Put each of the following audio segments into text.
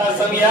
होता है संज्ञा।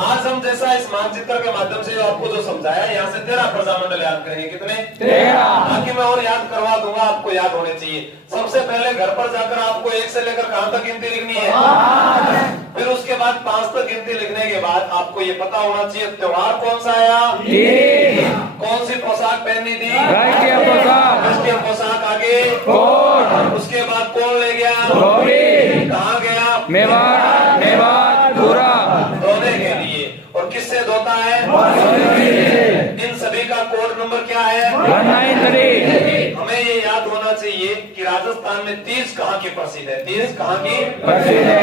आज हम जैसा इस मानचित्र के माध्यम से जो आपको जो समझाया, यहाँ से 13 प्रजामंडल याद करेंगे। कितने? 13। बाकी मैं और याद करवा दूंगा, आपको याद होने चाहिए। सबसे पहले घर पर जाकर आपको 1 से लेकर कहां तक गिनती लिखनी है। फिर उसके बाद 5 तक गिनती लिखने के बाद आपको ये पता होना चाहिए त्योहार कौन सा आया, कौन सी पोशाक पहनी थी, राष्ट्रीय पोशाक आगे, उसके बाद कौन ले गया, कहाँ गया, मेवाड़ पूरा धोने के लिए। और किससे धोता है? इन सभी का कोड नंबर क्या है? 193। हमें ये याद होना चाहिए कि राजस्थान में तीज कहाँ की प्रसिद्ध है? तीज कहाँ की प्रसिद्ध है?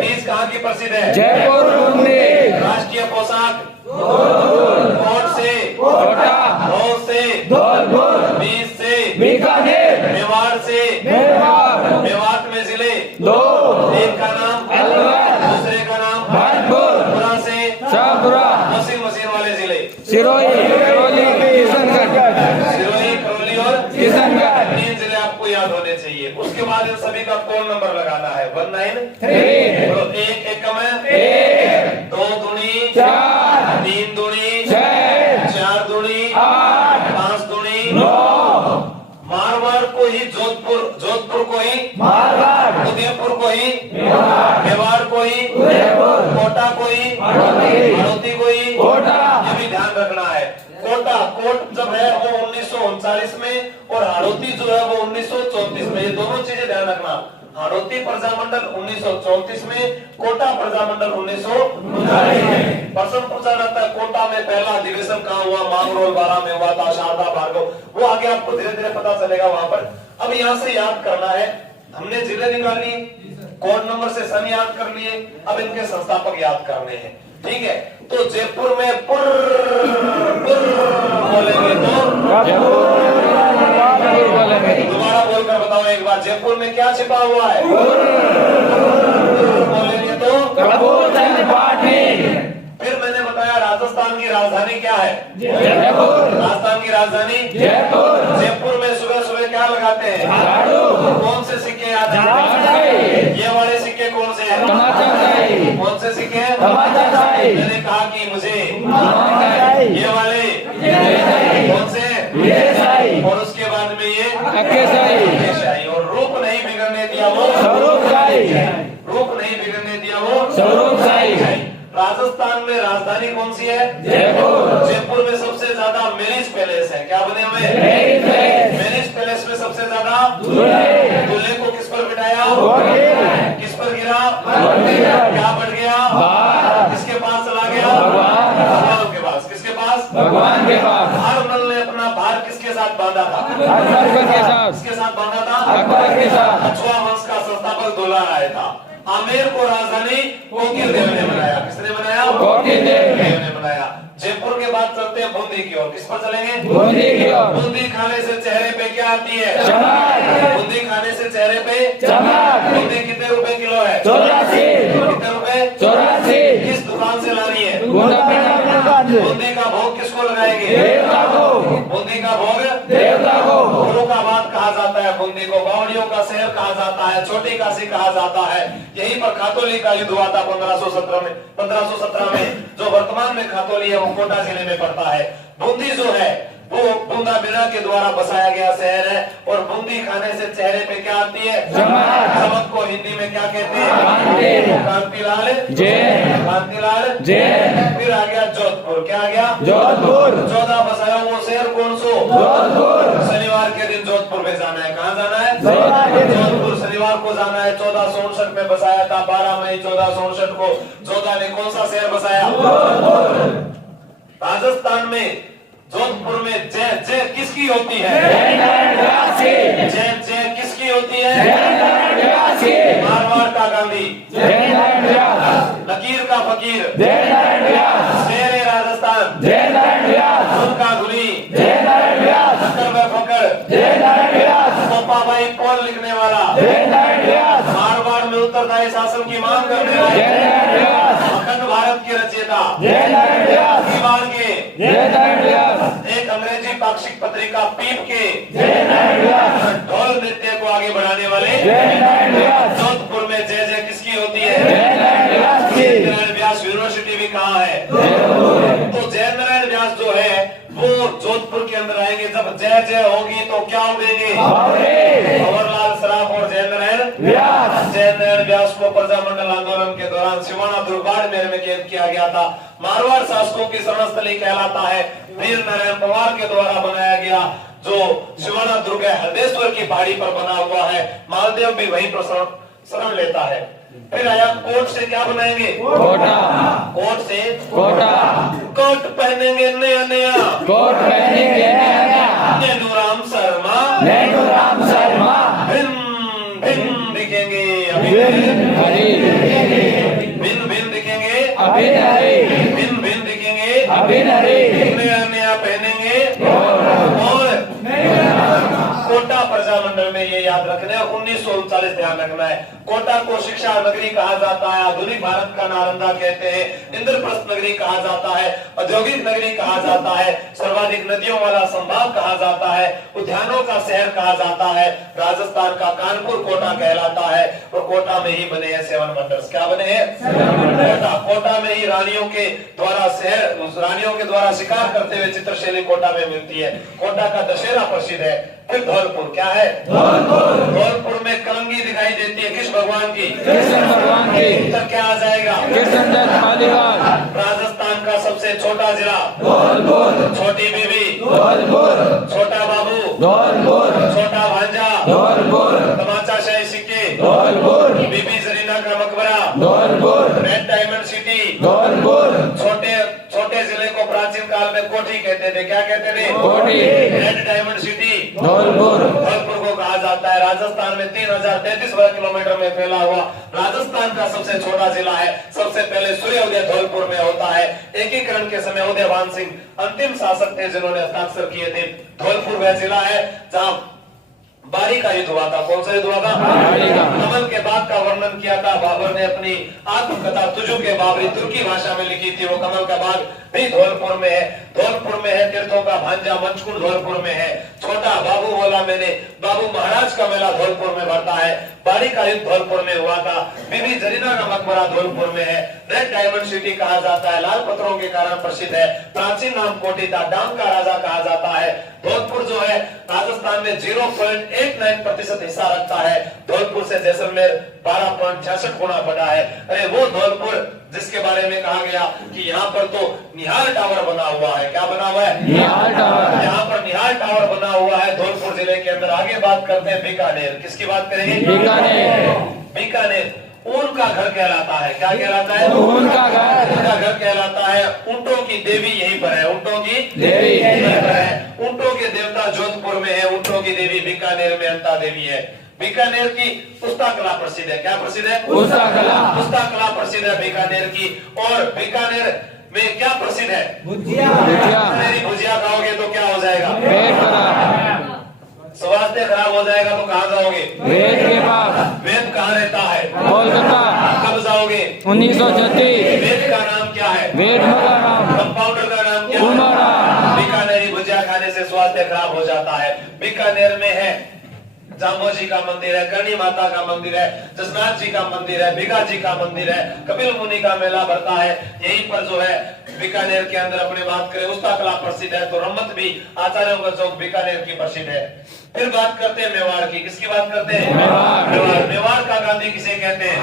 तीज कहाँ की प्रसिद्ध है? जयपुर। राष्ट्रीय पोशाक कोट से धौल से बीस से बीकानेर, मेवाड़ से मेवात में जिले दो, एक का नाम दूसरे का नाम पूरा से शाहपुरा, मशीन वाले जिले सिरोही, करौली और किशनगढ़। 3 जिले आपको याद होने चाहिए। उसके बाद इन सभी का कोड नंबर लगाना है 193। तो 1 एकम 2 दूनी 3 दूनी 4 दूनी 5 दूनी 9। मारवाड़ को ही जोधपुर को ही मारवाड़, उदयपुर को ही मेवाड़ को ही कोटा को ही हड़ौती को ही कोटा। ये भी ध्यान रखना है। कोट जब है वो 1939 में और हड़ौती जो है वो 1934 में। ये दोनों चीजें ध्यान रखना। हड़ौती प्रजामंडल 1934 में, कोटा प्रजामंडल 1939 में। प्रश्न पूछा जाता है कोटा में पहला अधिवेशन कहाँ हुआ? मांगरोल 12 में हुआ था, शारदा भार्गव। वो आगे आपको धीरे धीरे पता चलेगा वहां पर। अब यहाँ से याद करना है। हमने जिले निकाल लिए, कोड नंबर से सन याद कर लिए, अब इनके संस्थापक याद करने हैं। ठीक है, तो जयपुर में पुर बोलेंगे तो दोबारा बोलकर बताओ एक बार, जयपुर में क्या छिपा हुआ है? बोलेंगे तो फिर मैंने बताया राजस्थान की राजधानी क्या है? जयपुर। राजस्थान की राजधानी जयपुर। जयपुर में सुबह सुबह क्या लगाते हैं? कौन से सिक्के याद है? ये वाले सिक्के कौन से हैं? कौन से सिक्के हैं? मैंने कहा कि मुझे ये वाले कौन से? और उसके बाद में ये शाही। और रूप नहीं बिगड़ने दिया वो रूप नहीं बिगड़ने दिया वो। राजस्थान में राजधानी कौन सी है? जयपुर। जयपुर में सबसे ज्यादा मैरिज पैलेस है। क्या बने हुए? मैरिज पैलेस में सबसे ज्यादा दूल्हे को किस पर बिठाया? किस पर गिरा? क्या बढ़ गया? किसके पास चला गया? भगवान के पास। किसके पास? भगवान के पास। हर नल ने अपना भार किसके साथ बांधा था? किसके साथ बांधा था? अकबर के साथ। कछुआ वंश का संस्थापक दुल्हा आया था। आमेर को राजधानी कोकिल देव ने बनाया। किसने बनाया? कोकिल देव ने बनाया। जयपुर के बाद चलते हैं बूंदी की ओर। किस पर चलेंगे? बूंदी की ओर। बूंदी खाने से चेहरे पे क्या आती है? चमक। बूंदी खाने से चेहरे पे चमक। बूंदी कितने रुपए किलो है? 84। कितने रुपए? 84। किस दुकान से लानी है? बूंदी का भोग किसको लगाएंगे? देवता को। बूंदी का भोग देवता को। औरंगाबाद कहा जाता है बूंदी को, बावड़ियों का शहर कहा जाता है, छोटी काशी कहा जाता है। यहीं पर खातोली का युद्ध हुआ था 1517 में। जो वर्तमान में खातोली है वो कोटा जिले में पड़ता है। बूंदी जो है वो बूंदा बिना के द्वारा बसाया गया शहर है। और बूंदी खाने से चेहरे पे क्या आती है? चमक को हिंदी में क्या कहते हैं? कांतिलाल जैन। कांतिलाल जैन। फिर आ गया जोधपुर। क्या आ गया? जोधपुर। 14 बसाया वो शहर कौन सो? जोधपुर। शनिवार के दिन जोधपुर में जाना है। कहाँ जाना है? जोधपुर शनिवार को जाना है। 1464 में बसाया था। 12 मई 1464 को जोधा ने कौन सा शहर बसाया? राजस्थान में जोधपुर में जय किसकी होती है? जय किसकी होती है? मारवाड़ का गांधी, लकीर का फकीर, शेर राजस्थान, उनका धुनी, भाई कौन लिखने वाला? मारवाड़ में उत्तरदायी शासन की मांग करने वाले, अखंड भारत के रचयिता, एक अंग्रेजी पाक्षिक पत्रिका पीप के ढोल नृत्य को आगे बढ़ाने वाले, जोधपुर में जय जय जय जय होगी तो क्या उगेंगे? भंवरलाल सराफ और जयेंद्र व्यास को प्रजामंडल आंदोलन के दौरान सिवाना दुर्गाड़ मेले में कैद किया गया था। मारवाड़ शासकों की शरणस्थली कहलाता है। वीर नारायण पवार के द्वारा बनाया गया जो सिवाना दुर्ग है, हरदेश्वर की पहाड़ी पर बना हुआ है। मालदेव भी वहीं पर शरण लेता है। फिर आया कोट से क्या बनाएंगे? कोट से कोट पहनेंगे नया नया, कोट पहनेंगे नया नया, नेनूराम शर्मा भिन भिन दिखेंगे भिन भिन दिखेंगे भिन भिन दिखेंगे, नया नया पहनेंगे। और कोटा प्रजामंडल में ये याद रखना है, 1939 ध्यान रखना है। कोटा को शिक्षा नगरी कहा जाता है, आधुनिक भारत का नालंदा कहते हैं, इंद्रप्रस्थ नगरी कहा जाता है, औद्योगिक नगरी कहा जाता है, सर्वाधिक नदियों वाला संभाग कहा जाता है, उद्यानों का शहर कहा जाता है। राजस्थान का कानपुर कोटा कहलाता है और कोटा में ही बने हैं 7 वंडर्स। क्या बने हैं? कोटा में ही रानियों के द्वारा शिकार करते हुए चित्रशैली कोटा में मिलती है। कोटा का दशहरा प्रसिद्ध है। फिर धौलपुर क्या है? धौलपुर में कलंगी दिखाई देती है किस भगवान की? कृष्ण भगवान की। उत्तर क्या आ जाएगा? कृष्णदत्त मालीवाल। राजस्थान का सबसे छोटा जिला? छोटी बीबी, छोटा बाबू, छोटा भांजा, तमाचाशाही सिक्के, बीबी जरीना का मकबरा, रेड डायमंड सिटी। छोटे जिले को प्राचीन काल में कोठी कहते थे। क्या कहते थे? कोठी। रेड डायमंड सिटी धौलपुर को कहा जाता है। राजस्थान में 3033 वर्ग किलोमीटर में फैला हुआ राजस्थान का सबसे छोटा जिला है। सबसे पहले सूर्योदय धौलपुर में होता है। एकीकरण के समय उदयभान सिंह अंतिम शासक थे जिन्होंने हस्ताक्षर किए थे। धौलपुर वह जिला है जहाँ बारी का युद्ध हुआ था। कौन सा युद्ध हुआ था? कमल के बाग का वर्णन किया था बाबर ने अपनी आत्मकथा तुजु के बाबरी तुर्की भाषा में लिखी थी। वो कमल का बाग भी धौलपुर में है। धौलपुर में है तीर्थों का भांजा मंचकुंड धौलपुर में है। छोटा बाबू बोला मैंने, बाबू महाराज का मेला धौलपुर में बढ़ता है। बारी का युद्ध धौलपुर में हुआ था। बीबी जरीना का मकबरा धौलपुर में है। रेड डायमंड सिटी कहा जाता है, लाल पत्थरों के कारण प्रसिद्ध है। प्राचीन नाम कोटी था, डांग का राजा कहा जाता है। धौलपुर जो है राजस्थान में 0.89% हिस्सा रखता है। धौलपुर से जैसलमेर 12.66 गुना बड़ा है। अरे वो धौलपुर जिसके बारे में कहा गया कि यहाँ पर तो निहाल टावर बना हुआ है। क्या बना हुआ है? निहाल टावर। यहाँ पर निहाल टावर बना हुआ है धौलपुर जिले के अंदर। आगे बात करते हैं बीकानेर। किसकी बात करेंगे? बीकानेर ऊन का घर कहलाता है। क्या कहलाता है? ऊन का घर कहलाता है। ऊंटों की देवी यहीं पर है। ऊंटों की देवी यहीं पर है। ऊंटों के देवता जोधपुर में है। ऊंटों की देवी बीकानेर में अंता देवी है। बीकानेर की पुस्ता कला प्रसिद्ध है। क्या प्रसिद्ध है? पुस्ता कला प्रसिद्ध है बीकानेर की। और बीकानेर में क्या प्रसिद्ध है? भुजिया खाओगे तो क्या हो जाएगा? स्वास्थ्य खराब हो जाएगा तो कहाँ जाओगे? वेद के पास। वेद कहाँ रहता है? कोलकाता। कब जाओगे? 1936। वेद का नाम क्या है? वेद मगाराम। कंपाउंडर का नाम क्या है? बीकानेरी भुजिया खाने से स्वास्थ्य खराब हो जाता है। बीकानेर में है जामोजी का मंदिर है, करणी माता का मंदिर है, जसनाथ जी का मंदिर है, भिगा जी का मंदिर है, कपिल मुनि का मेला भरता है। यहीं पर जो है बीकानेर के अंदर अपने बात करें उस्ता कला प्रसिद्ध है तो रम्मत भी आचार्यों का चौक बीकानेर की प्रसिद्ध है। फिर बात करते हैं मेवाड़ की। किसकी बात करते हैं? मेवाड़ का गांधी किसे कहते हैं?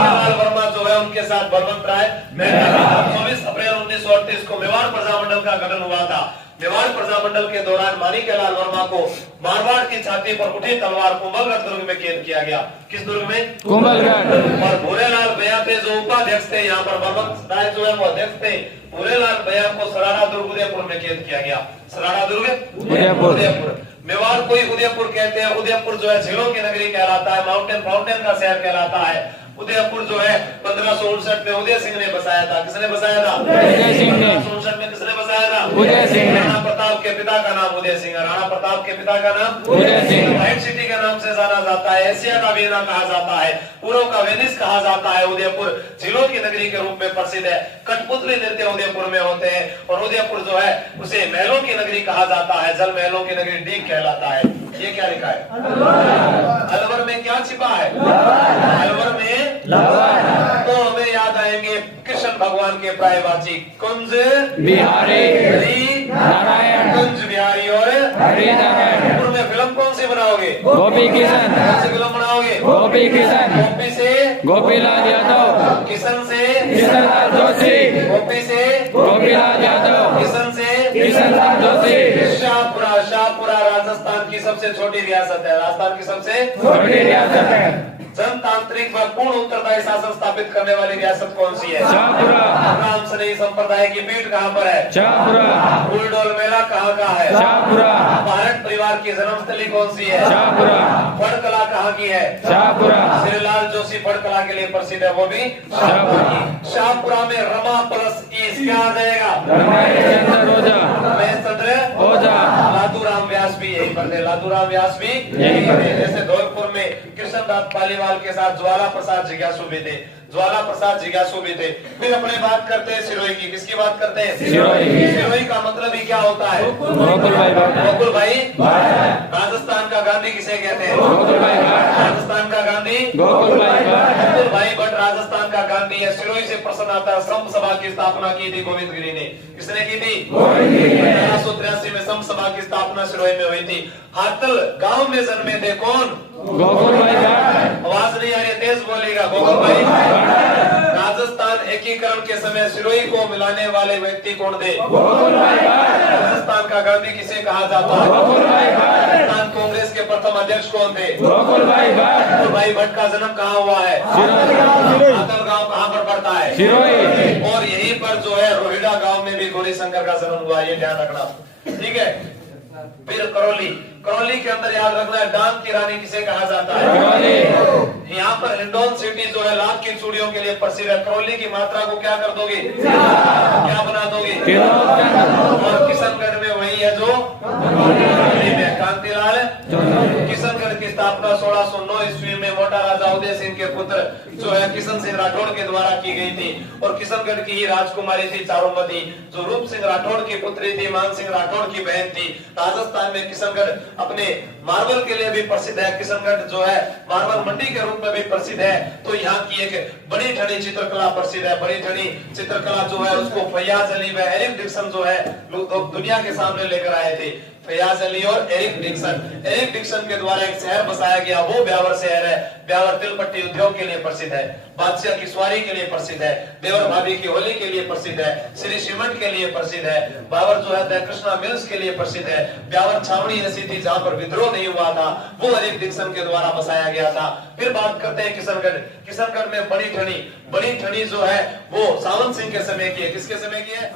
लाल वर्मा जो है उनके साथ बलवंत राय मेहता। 24 अप्रैल 1938 को मेवाड़ प्रजामंडल का गठन हुआ था। मेवाड़ प्रजामंडल के दौरान माणिक्यलाल वर्मा को मारवाड़ की छाती पर उठी तलवार कुंभलगढ़ दुर्ग में कैद किया गया। किस दुर्ग में? कुंभलगढ़। और भूरेलाल भैया थे जो उपाध्यक्ष थे, यहाँ पर बलवंत राय जो है वो अध्यक्ष थे। भूरेलाल भैया को सराड़ा दुर्ग उदयपुर में कैद किया गया। सराड़ा दुर्ग उदयपुर। मेवाड़ को ही उदयपुर कहते हैं। उदयपुर जो है झीलों की नगरी कहलाता है, माउंटेन फाउंटेन का शहर कहलाता है। उदयपुर जो है 1559 में उदय सिंह ने बसाया था। किसने बसाया था? उदय सिंह ने। 1559 में किसने बसाया था? उदय सिंह ने। राणा प्रताप के पिता का नाम उदय सिंह है। राणा प्रताप के पिता का नाम उदय सिंह। व्हाइट सिटी के नाम से जाना जाता है। एशिया का वीना कहा जाता है, पूर्व का वेनिस कहा जाता है। उदयपुर झीलों की नगरी के रूप में प्रसिद्ध है। कठपुतली नृत्य उदयपुर में होते हैं और उदयपुर जो है उसे महलों की नगरी कहा जाता है। जल महलों की नगरी डीग कहलाता है। ये क्या लिखा है? अलवर में क्या छिपा है? अलवर में तो हमें याद आएंगे कृष्ण भगवान के प्रायवाची कुंज बिहारी नारायण। कुंज बिहारी और हरिनारायण जयपुर में फिल्म कौन सी बनाओगे? गोपी किशन कौन सी फिल्म बनाओगे? गोपी किशन गोपी से गोपीलाल यादव किशन से किशनलाल जोशी गोपी से गोपीलाल यादव किशन से किशनलाल जोशी शाहपुरा राजस्थान की सबसे छोटी रियासत है। राजस्थान की सबसे छोटी रियासत है जनतांत्रिक व पूर्ण उत्तरदायी शासन स्थापित करने वाली रियासत कौन सी है? शाहपुरा राम सनई संप्रदाय की पीठ कहाँ पर है? शाहपुरा फूलडोल मेला कहाँ का है? शाहपुरा भारत परिवार की जन्मस्थली कौन सी है? शाहपुरा फड़कला कहाँ की है? शाहपुरा श्रीलाल जोशी फड़कला के लिए प्रसिद्ध है, वो भी शाहपुरा शाहपुरा में रमा प्लस ईस क्या आ जाएगा? रमाचंद्र ओझा महेश चंद्र ओझा लादूराम व्यास भी यही पर थे। लादूराम व्यास भी यही पर थे। जैसे धौलपुर में कृष्णदास पालीवाल के साथ ज्वाला प्रसाद जिज्ञासु भी थे। ज्वाला प्रसाद जिज्ञासु भी थे। फिर अपने बात करते हैं सिरोही की। किसकी बात करते हैं? सिरोही की। सिरोही का मतलब ही क्या होता है? गोकुल भाई गोकुल भाई राजस्थान का गांधी किसे कहते हैं? गोकुल भाई राजस्थान का गांधी गोकुल भाई गोकुल भाई भट्ट राजस्थान का गांधी है। सिरोही से प्रश्न आता है। संघ सभा की स्थापना की थी गोविंद गिरी ने। किसने की थी? 1883 में संघ सभा की स्थापना सिरोही में हुई थी। हातल गांव में जन्मे थे कौन? गोकुल भाई आवाज नहीं आ रही, तेज बोलेगा। गोकुल भाई राजस्थान एकीकरण के समय सिरोही को मिलाने वाले व्यक्ति कौन थे? गोकुल भाई राजस्थान का गांधी किसे कहा जाता है? गोकुल भाई राजस्थान कांग्रेस के प्रथम अध्यक्ष कौन थे? गोकुल भाई गोकुल भाई भट्ट का जन्म कहाँ हुआ है? हातल गांव कहाँ पर पड़ता है? सिरोही और यहीं पर जो है रोहिड़ा गांव में भी गौरी शंकर का जन्म हुआ, ये ध्यान रखना। ठीक है। फिर करौली। करौली के अंदर याद रखना है डांग की रानी किसे कहा जाता है? यहाँ पर हिंडौन सिटी जो है लाख की चूड़ियों के लिए प्रसिद्ध है। करौली की मात्रा को क्या कर दोगे? क्या बना दोगे? और किशनगढ़ में वही है जो कांतिलाल किशनगढ़ की स्थापना 1609 ईस्वी में मोटा राजा उदय सिंह के पुत्र जो है किशन सिंह राठौड़ के द्वारा की गई थी। और किशनगढ़ की ही राजकुमारी थी चारुमती, जो रूप सिंह राठौड़ की पुत्री थी, मान सिंह राठौड़ की बहन थी। राजस्थान में किशनगढ़ अपने मार्बल के लिए भी प्रसिद्ध है। किशनगढ़ जो है मार्बल मंडी के रूप में भी प्रसिद्ध है। तो यहाँ की एक बड़ी ठनी चित्रकला प्रसिद्ध है। बड़ी ठनी चित्रकला जो है उसको फैयाज अली व एरिक डिक्सन जो है दुनिया के सामने लेकर आए थे। फैयाज अली और एरिक डिक्सन। एरिक डिक्सन के द्वारा एक शहर बसाया गया, वो ब्यावर शहर है। ब्यावर तिलपट्टी उद्योग के लिए प्रसिद्ध है, बादशाह की सवारी के लिए प्रसिद्ध है, देवर भाभी की होली के लिए प्रसिद्ध है, श्री सीमेंट के लिए प्रसिद्ध है। ब्यावर जो है कृष्णा मिल्स के लिए प्रसिद्ध है। ब्यावर छावनी ऐसी थी जहां पर विद्रोह नहीं हुआ था, वो एरिक डिक्सन के द्वारा बसाया गया था। फिर बात करते हैं किशनगढ़। किशनगढ़ में बड़ी ठनी जो है वो सावंत सिंह के समय की है। किसके समय की है?